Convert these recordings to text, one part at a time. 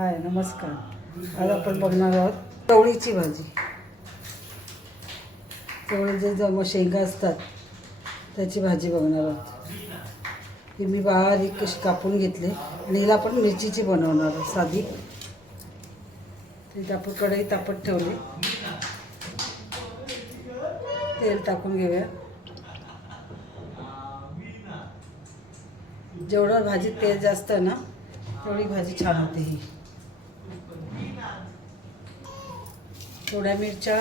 हाय नमस्कार. आज आपण बघणार आहोत चवळीची भाजी. चवळीचे जे शेंगा असतात त्याची भाजी बघणार आहोत. ही मी बारीक कशी कापून घेतली आणि हिला आपण मिरचीची बनवणार आहोत साधी. ती आपण कढई तापत ठेवली, तेल टाकून घेऊया. जेवढं भाजीत तेल जास्त ना तेवढी भाजी छान होते. ही थोड्या मिरच्या,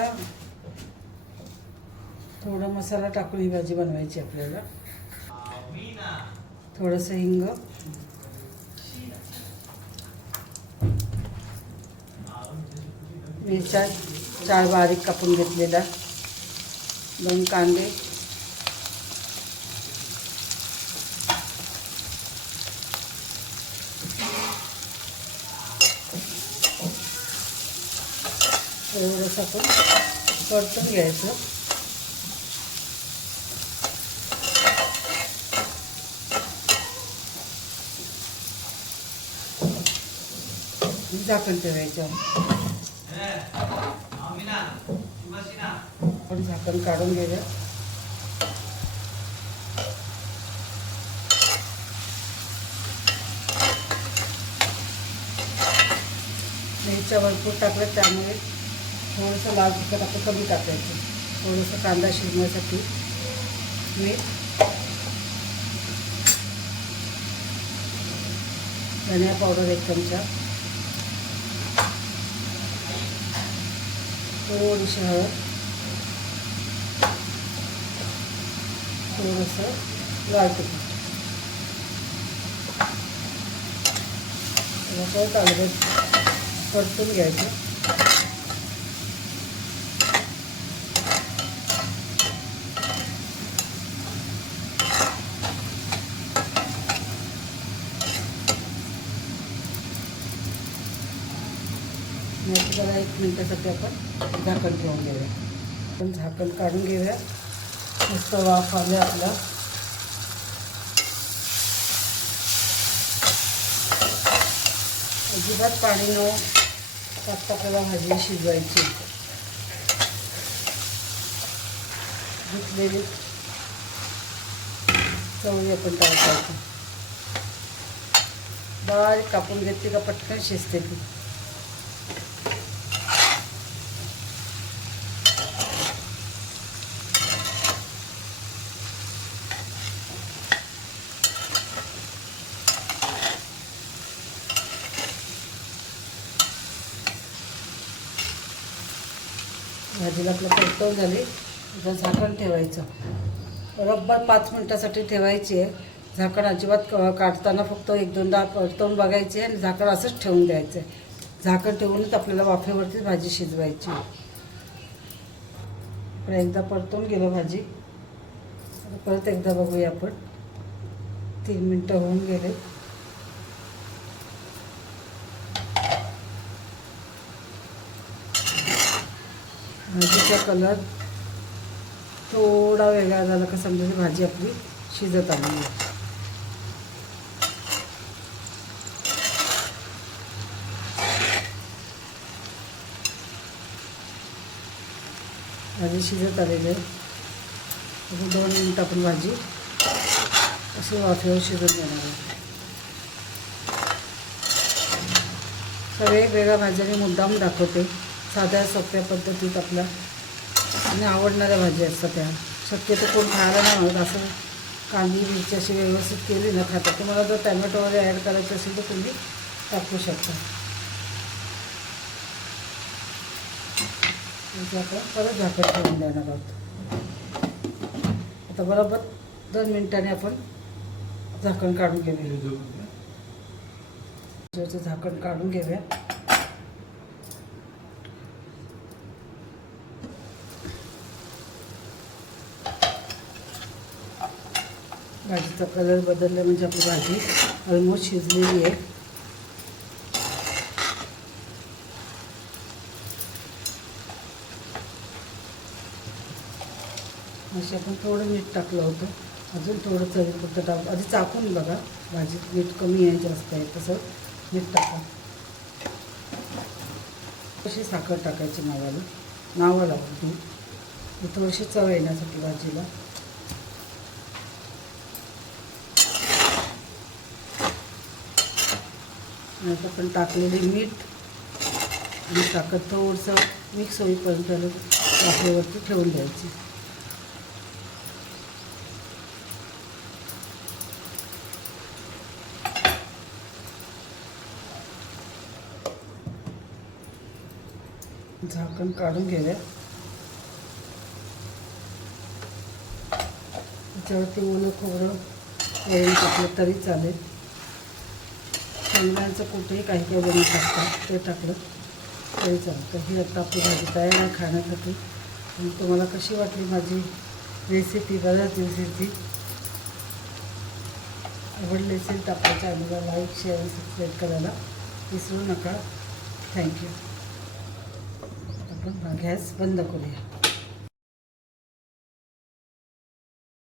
थोडा मसाला टाकून ही भाजी बनवायची आपल्याला. थोडंसं हिंग, मिरच्या 4 बारीक कापून घेतलेल्या, 2 कांदे, थोडंसं आपण परतून घ्यायचं. झाकण ठेवायचं. आपण झाकण काढून घेऊया. मिरच्या भरपूर टाकल्या त्यामुळे थोडंसं लाल तिखट आपण कमी टाकायचं. थोडंसं कांदा शिजण्यासाठी मीठ, धनिया पावडर 1 चमचा, थोडीशी हळद, थोडंसं लाल तिखट. परतून घ्यायचं. जरा 1 मिनिटासाठी आपण झाकण ठेवून घेऊया. आपण झाकण काढून घेऊया. मस्त वाफ आले आपला. अजिबात पाणी न टाकता आपल्याला भाजी शिजवायची. घेतलेली चवळी आपण टाकायची. बारीक कापून घेतली का पटकन शिजते ती. भाजीला आपलं परतवून झाली. आता झाकण ठेवायचं. बरोबर 5 मिनटासाठी ठेवायची आहे. झाकण अजिबात काढताना फक्त 1-2दा परतवून बघायचे आणि झाकण असंच ठेवून द्यायचं आहे. झाकण ठेवूनच आपल्याला वाफेवरतीच भाजी शिजवायची. आपण एकदा परतवून गेलो भाजी. परत एकदा बघूया आपण. 3 मिनटं होऊन गेले. भाजीचा कलर थोडा वेगळा झाला का समजा भाजी आपली शिजत आली आहे. भाजी शिजत आलेली आहे. 2 मिनिटं आपण भाजी अशी वाफेवर शिजत घेणार आहे. सगळे वेगळ्या भाज्या मी मुद्दाम दाखवते. साध्या सोप्या पद्धतीत आपल्या आणि आवडणाऱ्या भाज्या असतात त्या. शक्यतो कोण खायला नाही आवडत असं कांदी मिरची अशी व्यवस्थित केली न खाता. तुम्हाला जर टॅमॅटो वगैरे ॲड करायचं असेल तर तुम्ही टाकू शकता. आपण परत झाकण ठेवून देणार आहोत. आता बरोबर 2 मिनिटांनी आपण झाकण काढून घेऊया. झाकण काढून घेऊया. भाजीचा कलर बदलला म्हणजे आपली भाजी ऑलमोस्ट शिजलेली आहे. अशी आपण थोडं मीठ टाकलं होतं. अजून थोडं चवीपुरतं टाकू. आधी चाकून बघा भाजीत मीठ कमी आहे जास्त आहे तसं मीठ टाका. थोडीशी साखर टाकायची नावाला ती थोडीशी चव येण्यासाठी भाजीला. आता आपण टाकलेली मीठ आणि साखर थोडंसं मिक्स होईपर्यंत वाफेवरती ठेवून द्यायची. झाकण काढून घेऊया. त्याच्यावरती ओलं खोबरं वळून टाकलं तरी चालेल. शेंगदाण्याचं कुठेही काही काही बनवत असतात ते टाकलं तरी चालतं. ही आता आपली भाजी तयार आहे खाण्यासाठी. आणि तुम्हाला कशी वाटली माझी रेसिपी बऱ्याच दिवसाची आवडली असेल तर आपल्या चॅनलला लाईक शेअर आणि सबस्क्राईब करायला विसरू नका. थँक्यू. आपण गॅस बंद करूया.